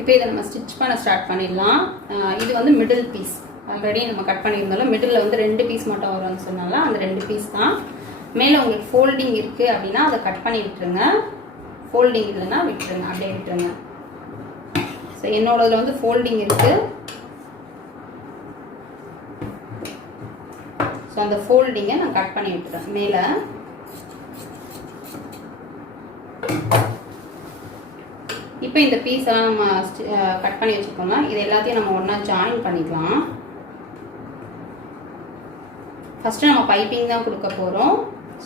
இப்போ இதை நம்ம ஸ்டிச் பண்ண ஸ்டார்ட் பண்ணிடலாம். இது வந்து மிடில் பீஸ். ஆல்ரெடி நம்ம கட் பண்ணியிருந்தாலும் மிடில் வந்து 2 பீஸ் மட்டும் வரும்னு சொன்னால அந்த 2 பீஸ் தான். மேலே உங்களுக்கு ஃபோல்டிங் இருக்குது அப்படின்னா அதை கட் பண்ணி விட்டுருங்க. ஃபோல்டிங் இல்லைன்னா விட்டுருங்க, அப்படியே விட்டுருங்க. ஸோ என்னோடதுல வந்து ஃபோல்டிங் இருக்குது. ஸோ அந்த ஃபோல்டிங்கை நான் கட் பண்ணி விட்டுறேன் மேலே. இப்போ இந்த பீஸ் எல்லாம் நம்ம கட் பண்ணி வச்சுக்கோங்க. இது எல்லாத்தையும் நம்ம ஒன்றா ஜாயின் பண்ணிக்கலாம். ஃபஸ்ட்டு நம்ம பைப்பிங் தான் கொடுக்க போகிறோம்.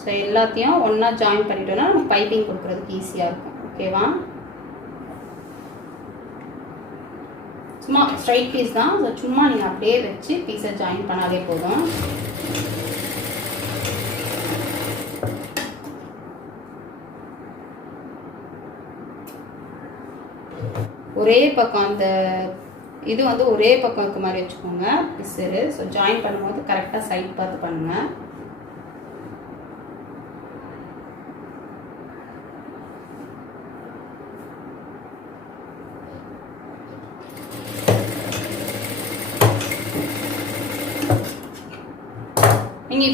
ஸோ எல்லாத்தையும் ஒன்றா ஜாயின் பண்ணிட்டோம்னா நம்ம பைப்பிங் கொடுக்குறதுக்கு ஈஸியாக இருக்கும். ஓகேவா? சும்மா ஸ்ட்ரைட் பீஸ் தான். ஸோ சும்மா நீங்கள் அப்படியே வச்சு பீஸை ஜாயின் பண்ணாலே போதும். ஒரே பக்கம் அந்த இது வந்து ஒரே பக்கம் இருக்க மாதிரி வச்சுக்கோங்க பிசரு. ஸோ ஜாயின் பண்ணும்போது கரெக்டாக சைட் பார்த்து பண்ணுங்கள். நீங்கள்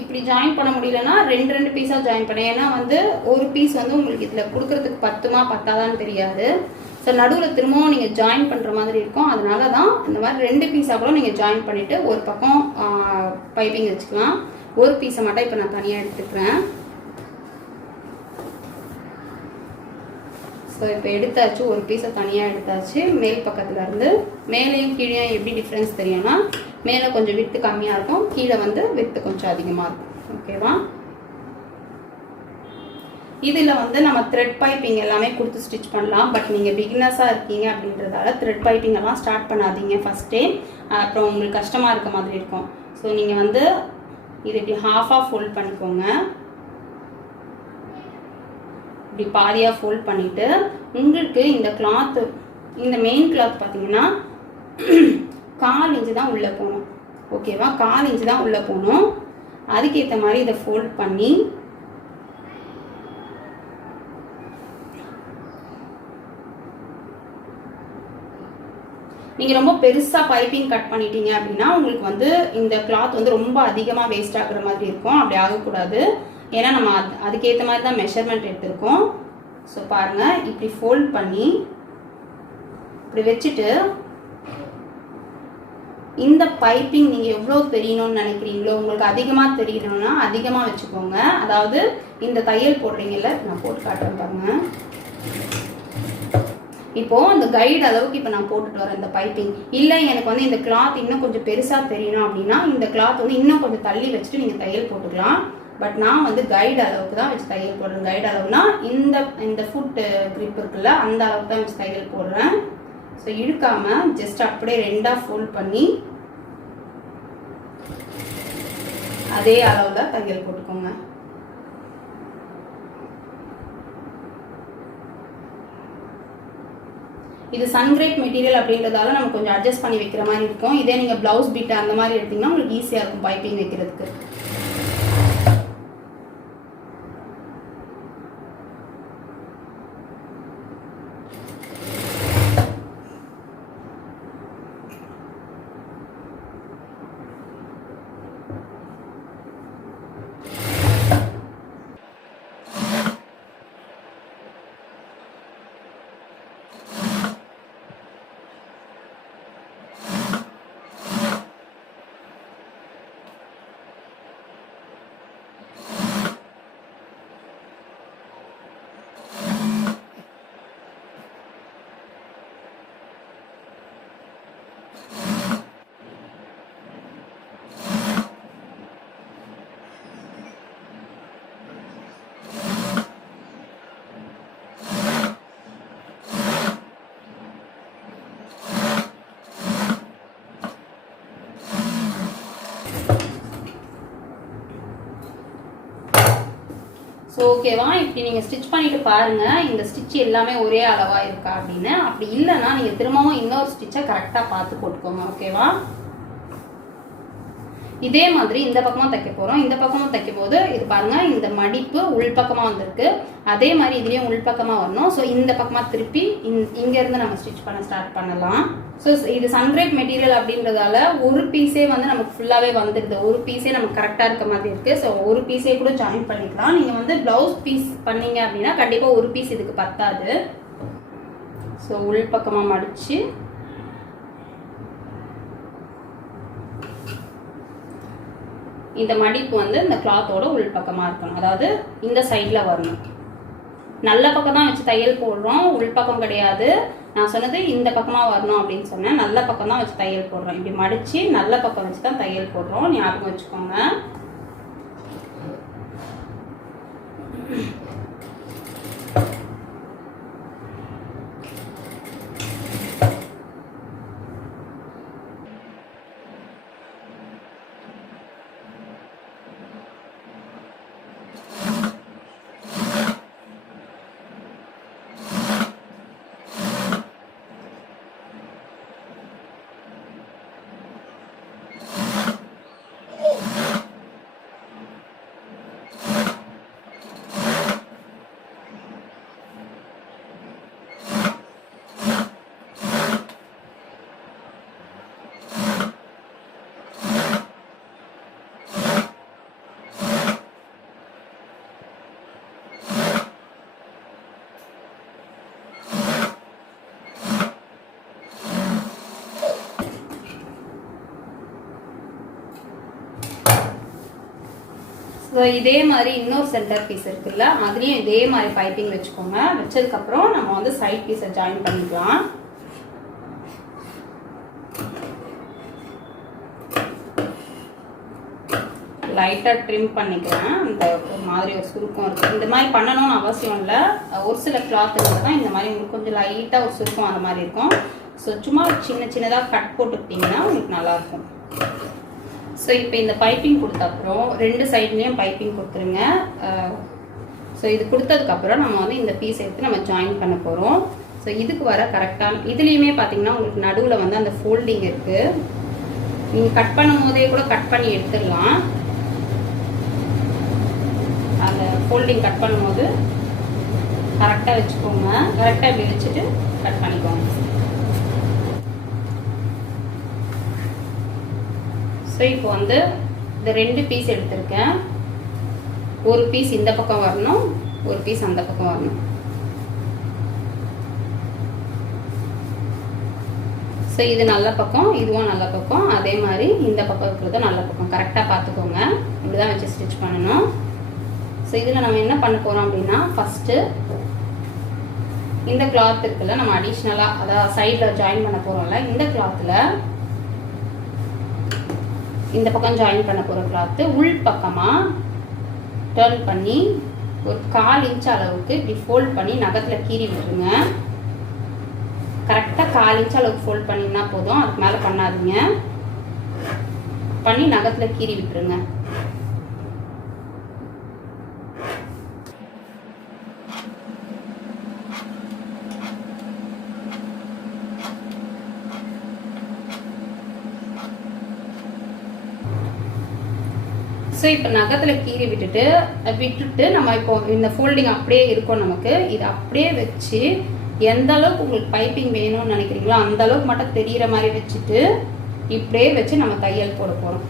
இப்படி ஜாயின் பண்ண முடியலன்னா 2 பீஸாக ஜாயின் பண்ண. ஏன்னா வந்து ஒரு பீஸ் வந்து உங்களுக்கு இதில் கொடுக்குறதுக்கு பத்துமா பத்தாதான்னு தெரியாது. ஸோ நடுவில் திரும்பவும் நீங்கள் ஜாயின் பண்ணுற மாதிரி இருக்கும். அதனால தான் இந்த மாதிரி 2 பீஸாக கூட நீங்கள் ஜாயின் பண்ணிவிட்டு ஒரு பக்கம் பைப்பிங் வச்சுக்கலாம். ஒரு பீஸை மட்டும் இப்போ நான் தனியாக எடுத்துக்கிறேன். ஸோ இப்போ எடுத்தாச்சு, ஒரு பீஸை தனியாக எடுத்தாச்சு. மேல் பக்கத்தில் இருந்து மேலேயும் கீழே எப்படி டிஃப்ரென்ஸ் தெரியும்னா மேலே கொஞ்சம் வித்து கம்மியாக இருக்கும், கீழே வந்து வித்து கொஞ்சம் அதிகமாக இருக்கும். ஓகேவா? இதில் வந்து நம்ம த்ரெட் பைப்பிங் எல்லாமே கொடுத்து ஸ்டிச் பண்ணலாம். பட் நீங்கள் பிகினர்ஸாக இருக்கீங்க அப்படின்றதால த்ரெட் பைப்பிங் எல்லாம் ஸ்டார்ட் பண்ணாதீங்க ஃபஸ்ட்டே. அப்புறம் உங்களுக்கு கஷ்டமாக இருக்க மாதிரி இருக்கும். ஸோ நீங்கள் வந்து இது இப்படி ஹாஃபாக ஃபோல்ட் பண்ணிக்கோங்க. இப்படி பாதியாக ஃபோல்ட் பண்ணிவிட்டு உங்களுக்கு இந்த கிளாத்து, இந்த மெயின் கிளாத் பார்த்தீங்கன்னா 1/4 இன்ச்சு தான் உள்ளே போகணும். ஓகேவா? 1/4 இன்ச்சு தான் உள்ளே போகணும். அதுக்கேற்ற மாதிரி இதை ஃபோல்ட் பண்ணி நீங்கள் ரொம்ப பெருசாக பைப்பிங் கட் பண்ணிட்டீங்க அப்படின்னா உங்களுக்கு வந்து இந்த கிளாத் வந்து ரொம்ப அதிகமாக வேஸ்ட் ஆகுற மாதிரி இருக்கும். அப்படி ஆகக்கூடாது. ஏன்னா நம்ம அதுக்கேற்ற மாதிரி தான் மெஷர்மெண்ட் எடுத்திருக்கோம். ஸோ பாருங்கள், இப்படி ஃபோல்ட் பண்ணி இப்படி வச்சுட்டு இந்த பைப்பிங் நீங்கள் எவ்வளோ தெரியணும்னு நினைக்கிறீங்களோ, உங்களுக்கு அதிகமாக தெரியணும்னா அதிகமாக வச்சுக்கோங்க. அதாவது இந்த தையல் போடுறீங்கல்ல, நான் போட்டு காட்டுறேன் பாருங்கள். இப்போது அந்த கைடு அளவுக்கு இப்போ நான் போட்டுட்டு வரேன் இந்த பைப்பிங். இல்லை எனக்கு வந்து இந்த கிளாத் இன்னும் கொஞ்சம் பெருசாக தெரியணும் அப்படின்னா இந்த கிளாத் வந்து இன்னும் கொஞ்சம் தள்ளி வச்சுட்டு நீங்கள் தையல் போட்டுக்கலாம். பட் நான் வந்து கைடு அளவுக்கு தான் வச்சு தையல் போடுறேன். கைடு அளவுனா இந்த ஃபுட் கிரிப் இருக்குல்ல, அந்த அளவுக்கு தான் வச்சு தையல் போடுறேன். ஸோ இழுக்காமல் ஜஸ்ட் அப்படியே 2ஆக ஃபோல்ட் பண்ணி அதே அளவில் தையல் போட்டுக்கோங்க. இது சன்கிரேட் மெட்டீரியல் அப்படின்றதால நம்ம கொஞ்சம் அட்ஜஸ்ட் பண்ணி வைக்கிற மாதிரி இருக்கும். இதே நீங்கள் ப்ளவுஸ் பீட் அந்த மாதிரி எடுத்தீங்கன்னா உங்களுக்கு ஈஸியாக இருக்கும் பைப்பிங் வைக்கிறதுக்கு. ஸோ ஓகேவா? இப்படி நீங்கள் ஸ்டிச் பண்ணிட்டு பாருங்கள் இந்த ஸ்டிச் எல்லாமே ஒரே அளவாக இருக்கா அப்படின்னு. அப்படி இல்லைன்னா நீங்கள் திரும்பவும் இன்னொரு ஸ்டிச்சை கரெக்டாக பார்த்து போட்டுக்கோங்க. ஓகேவா? இதே மாதிரி இந்த பக்கமும் தைக்க போகிறோம். இந்த பக்கமும் தைக்கும் போது இது பாருங்கள், இந்த மடிப்பு உள்பக்கமாக வந்திருக்கு. அதே மாதிரி இதுலேயும் உள்பக்கமாக வரணும். ஸோ இந்த பக்கமாக திருப்பி இங்கேருந்து நம்ம ஸ்டிச் பண்ண ஸ்டார்ட் பண்ணலாம். ஸோ இது சன்ரைட் மெட்டீரியல் அப்படின்றதால ஒரு பீஸே வந்து நமக்கு ஃபுல்லாகவே வந்துடுது. ஒரு பீஸே நமக்கு கரெக்டாக இருக்க மாதிரி இருக்குது. ஸோ ஒரு பீஸே கூட ஜாயின் பண்ணிக்கலாம். நீங்கள் வந்து ப்ளவுஸ் பீஸ் பண்ணீங்க அப்படின்னா கண்டிப்பாக ஒரு பீஸ் இதுக்கு பத்தாது. ஸோ உள்பக்கமாக மடித்து இந்த மடிப்பு வந்து இந்த கிளாத்தோட உள்பக்கமாக இருக்கணும். அதாவது இந்த சைடில் வரணும். நல்ல பக்கம் தான் வச்சு தையல் போடுறோம், உள்பக்கம் கிடையாது. நான் சொன்னது இந்த பக்கமாக வரணும் அப்படின்னு சொன்னேன். நல்ல பக்கம் தான் வச்சு தையல் போடுறோம். இப்படி மடித்து நல்ல பக்கம் வச்சு தான் தையல் போடுறோம், ஞாபகம் வச்சுக்கோங்க. ஸோ இதே மாதிரி இன்னொரு சென்டர் பீஸ் இருக்குல்ல, அதுலேயும் இதே மாதிரி பைப்பிங் வச்சுக்கோங்க. வச்சதுக்கப்புறம் நம்ம வந்து சைட் பீஸை ஜாயின் பண்ணிக்கலாம். லைட்டாக ட்ரிம் பண்ணிக்கிறேன். இந்த ஒரு மாதிரி ஒரு சுருக்கம் இருக்குது. இந்த மாதிரி பண்ணணும்னு அவசியம் இல்லை. ஒரு சில கிளாத்துக்கு தான் இந்த மாதிரி உங்களுக்கு கொஞ்சம் லைட்டாக ஒரு சுருக்கம் அந்த மாதிரி இருக்கும். ஸோ சும்மா சின்ன சின்னதாக கட் போட்டுக்கிட்டிங்கன்னா உங்களுக்கு நல்லாயிருக்கும். ஸோ இப்போ இந்த பைப்பிங் கொடுத்த அப்புறம் ரெண்டு சைட்லேயும் பைப்பிங் கொடுத்துருங்க. ஸோ இது கொடுத்ததுக்கப்புறம் நம்ம வந்து இந்த பீஸ் எடுத்து நம்ம ஜாயின் பண்ண போகிறோம். ஸோ இதுக்கு வர கரெக்டான இதுலேயுமே பார்த்தீங்கன்னா உங்களுக்கு நடுவில் வந்து அந்த ஃபோல்டிங் இருக்குது. நீங்கள் கட் பண்ணும் போதே கூட கட் பண்ணி எடுத்துடலாம். அந்த ஃபோல்டிங் கட் பண்ணும்போது கரெக்டாக வச்சுக்கோங்க. கரெக்டாக இப்படி வச்சுட்டு கட் பண்ணிக்கோங்க. ஸோ இப்போ வந்து இந்த ரெண்டு பீஸ் எடுத்திருக்கேன். ஒரு பீஸ் இந்த பக்கம் வரணும், ஒரு பீஸ் அந்த பக்கம் வரணும். ஸோ இது நல்ல பக்கம், இதுவும் நல்ல பக்கம். அதே மாதிரி இந்த பக்கம் இருக்கிறது நல்ல பக்கம். கரெக்டாக பார்த்துக்கோங்க. இப்படி தான் வச்சு ஸ்டிச் பண்ணணும். ஸோ இதில் நம்ம என்ன பண்ண போகிறோம் அப்படின்னா, ஃபஸ்ட்டு இந்த கிளாத் இருக்குல்ல, நம்ம அடிஷ்னலாக அதாவது சைடில் ஜாயின் பண்ண போகிறோம்ல, இந்த கிளாத்தில் இந்த பக்கம் ஜாயின் பண்ண போகிற கிளாத்து உள் பக்கமாக டர்ன் பண்ணி ஒரு 1/4 இன்ச் அளவுக்கு இப்படி ஃபோல்ட் பண்ணி நகத்தில் கீறி விட்டுருங்க. கரெக்டாக 1/4 இன்ச் அளவுக்கு ஃபோல்ட் பண்ணிங்கன்னா போதும். அதுக்கு மேலே பண்ணாதீங்க. பண்ணி நகத்தில் கீறி விட்டுருங்க. ஸோ இப்போ நகத்தில் கீறி விட்டுட்டு நம்ம இப்போ இந்த ஃபோல்டிங் அப்படியே இருக்கும். நமக்கு இது அப்படியே வச்சு எந்த அளவுக்கு உங்களுக்கு பைப்பிங் வேணும்னு நினைக்கிறீங்களோ அந்த அளவுக்கு மட்டும் தெரிகிற மாதிரி வச்சுட்டு இப்படியே வச்சு நம்ம தையல் போட போகிறோம்.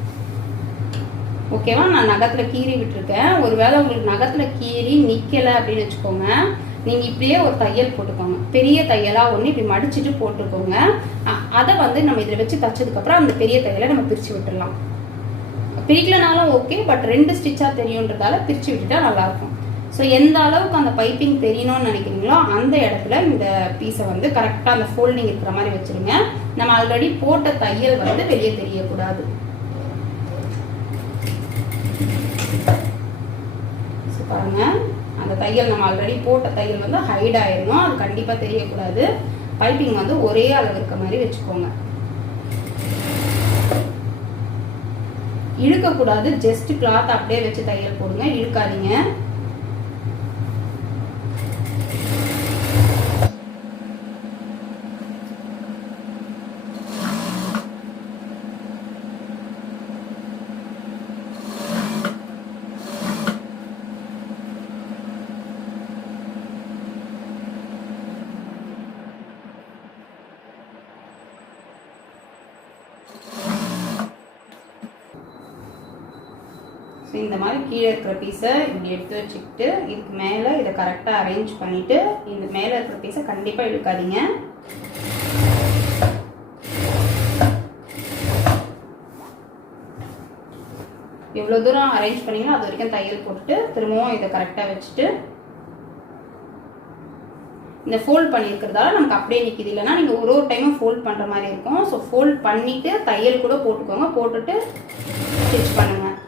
ஓகேவா? நான் நகத்தில் கீறி விட்டுருக்கேன். ஒருவேளை உங்களுக்கு நகத்தில் கீறி நிற்கலை அப்படின்னு வச்சுக்கோங்க, நீங்கள் இப்படியே ஒரு தையல் போட்டுக்கோங்க. பெரிய தையலாக ஒன்று இப்படி மடிச்சுட்டு போட்டுக்கோங்க. அதை வந்து நம்ம இதில் வச்சு தைச்சதுக்கப்புறம் அந்த பெரிய தையலை நம்ம பிரித்து விட்டுடலாம். பிரிக்கலனாலும் ஓகே, பட் 2 ஸ்டிச்சாக தெரியுன்றதால பிரித்து விட்டுட்டா நல்லாயிருக்கும். ஸோ எந்த அளவுக்கு அந்த பைப்பிங் தெரியணும்னு நினைக்கிறீங்களோ அந்த இடத்துல இந்த பீஸை வந்து கரெக்டாக அந்த ஃபோல்டிங் இருக்கிற மாதிரி வச்சுருங்க. நம்ம ஆல்ரெடி போட்ட தையல் வந்து வெளியே தெரியக்கூடாது. ஸோ பாருங்கள், அந்த தையல் நம்ம ஆல்ரெடி போட்ட தையல் வந்து ஹைட் ஆயிடணும். அது கண்டிப்பாக தெரியக்கூடாது. பைப்பிங் வந்து ஒரே அளவு இருக்க மாதிரி வச்சுக்கோங்க. இழுக்கக்கூடாது. ஜஸ்ட் கிளாத் அப்படியே வச்சு தையல் போடுங்க, இழுக்காதீங்க. இந்த மாதிரி கீழே இருக்கிற பீஸை இப்படி எடுத்து வச்சுக்கிட்டு இதுக்கு மேலே இதை கரெக்டாக அரேஞ்ச் பண்ணிவிட்டு இந்த மேலே இருக்கிற பீஸை கண்டிப்பாக இழுக்காதீங்க. எவ்வளோ தூரம் அரேஞ்ச் பண்ணிங்கன்னா அது வரைக்கும் தையல் போட்டுட்டு திரும்பவும் இதை கரெக்டாக வச்சுட்டு இந்த ஃபோல்ட் பண்ணியிருக்கிறதால நமக்கு அப்படியே நிற்கிது. இல்லைன்னா நீங்கள் ஒரு டைமும் ஃபோல்ட் பண்ணுற மாதிரி இருக்கும். ஸோ ஃபோல்ட் பண்ணிவிட்டு தையல் கூட போட்டுக்கோங்க, போட்டுட்டு ஸ்டிச் பண்ணுங்கள்.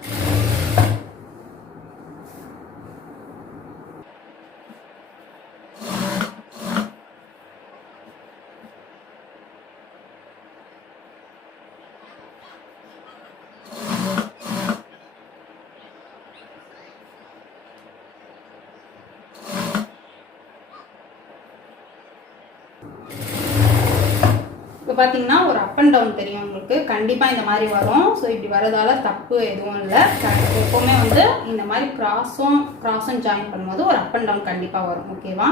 இப்போ பார்த்தீங்கன்னா ஒரு அப் அண்ட் டவுன் தெரியும் உங்களுக்கு, கண்டிப்பாக இந்த மாதிரி வரும். ஸோ இப்படி வரதால தப்பு எதுவும் இல்லை. எப்போவுமே வந்து இந்த மாதிரி கிராஸும் ஜாயின் பண்ணும்போது ஒரு அப் அண்ட் டவுன் கண்டிப்பாக வரும். ஓகேவா?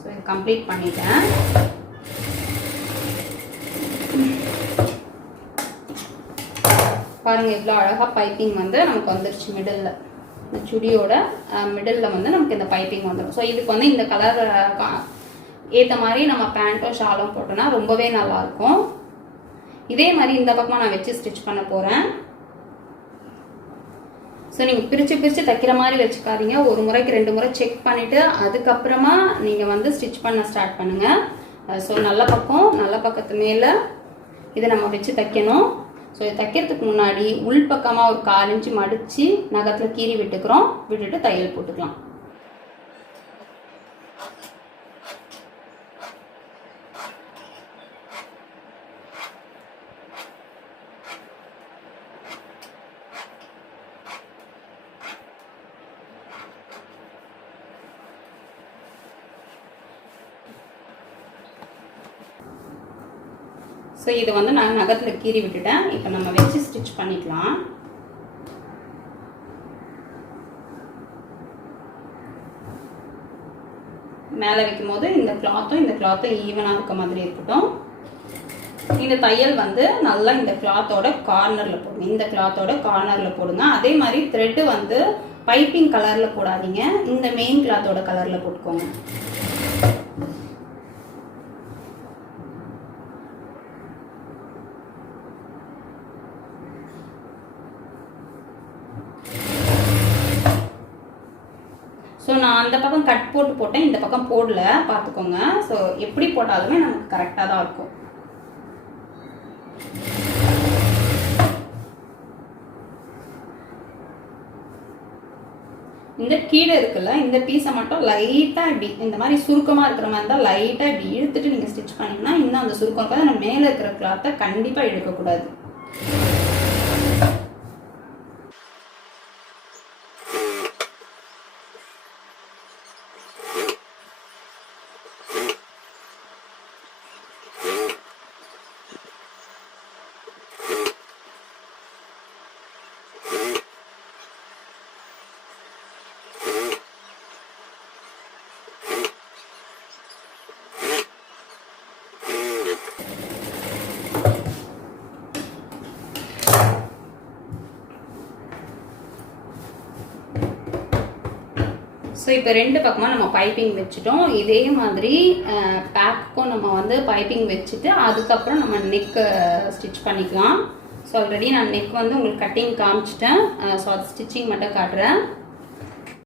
ஸோ இது கம்ப்ளீட் பண்ணிட்டேன். பாருங்கள் எவ்வளோ அழகாக பைப்பிங் வந்து நமக்கு வந்துருச்சு. மிடில் இந்த சுடியோட மிடில் வந்து நமக்கு இந்த பைப்பிங் வந்துடும். ஸோ இதுக்கு வந்து இந்த கலர் ஏற்ற மாதிரி நம்ம பேண்ட்டோ ஷாலும் போட்டோன்னா ரொம்பவே நல்லாயிருக்கும். இதே மாதிரி இந்த பக்கமாக நான் வச்சு ஸ்டிச் பண்ண போகிறேன். ஸோ நீங்கள் பிரித்து தைக்கிற மாதிரி வச்சுக்காதீங்க. ஒரு முறைக்கு 2 முறை செக் பண்ணிவிட்டு அதுக்கப்புறமா நீங்கள் வந்து ஸ்டிச் பண்ண ஸ்டார்ட் பண்ணுங்கள். ஸோ நல்ல பக்கத்து மேலே இதை நம்ம வச்சு தைக்கணும். ஸோ இது தைக்கிறதுக்கு முன்னாடி உள்பக்கமாக ஒரு 1/4 இன்ச்சு மடித்து நகத்தில் கீறி விட்டுட்டு தையல் போட்டுக்கலாம். ஸோ இதை வந்து நான் நகத்தில் கீறி விட்டுட்டேன். இப்போ நம்ம வச்சு ஸ்டிச் பண்ணிக்கலாம். மேலே வைக்கும் போது இந்த கிளாத்தும் ஈவனாக இருக்க மாதிரி இருக்கட்டும். இந்த தையல் வந்து நல்லா இந்த கிளாத்தோட கார்னரில் போடுங்க. இந்த கிளாத்தோட கார்னரில் போடுங்க. அதே மாதிரி த்ரெட்டு வந்து பைப்பிங் கலரில் போடாதீங்க, இந்த மெயின் கிளாத்தோட கலரில் போட்டுக்கோங்க. ஸோ நான் அந்த பக்கம் கட் போட்டேன், இந்த பக்கம் போடல, பார்த்துக்கோங்க. ஸோ எப்படி போட்டாலுமே நமக்கு கரெக்டாக தான் இருக்கும். இந்த கீழே இருக்குல்ல இந்த பீஸை மட்டும் லைட்டாக இப்படி இந்த மாதிரி சுருக்கமாக இருக்கிற மாதிரி இருந்தால் லைட்டாக இப்படி இழுத்துட்டு நீங்கள் ஸ்டிச் பண்ணிங்கன்னா இன்னும் அந்த சுருக்கம் இருக்காது. நம்ம மேலே இருக்கிற கிளாத்தை கண்டிப்பாக இழுக்கக்கூடாது. ஸோ இப்போ 2 பக்கமாக நம்ம பைப்பிங் வச்சுட்டோம். இதே மாதிரி பேக்குக்கும் நம்ம வந்து பைப்பிங் வச்சுட்டு அதுக்கப்புறம் நம்ம நெக் ஸ்டிச் பண்ணிக்கலாம். ஸோ ஆல்ரெடி நான் நெக் வந்து உங்களுக்கு கட்டிங் காமிச்சிட்டேன். ஸோ அது ஸ்டிச்சிங் மட்டும் காட்டுறேன்.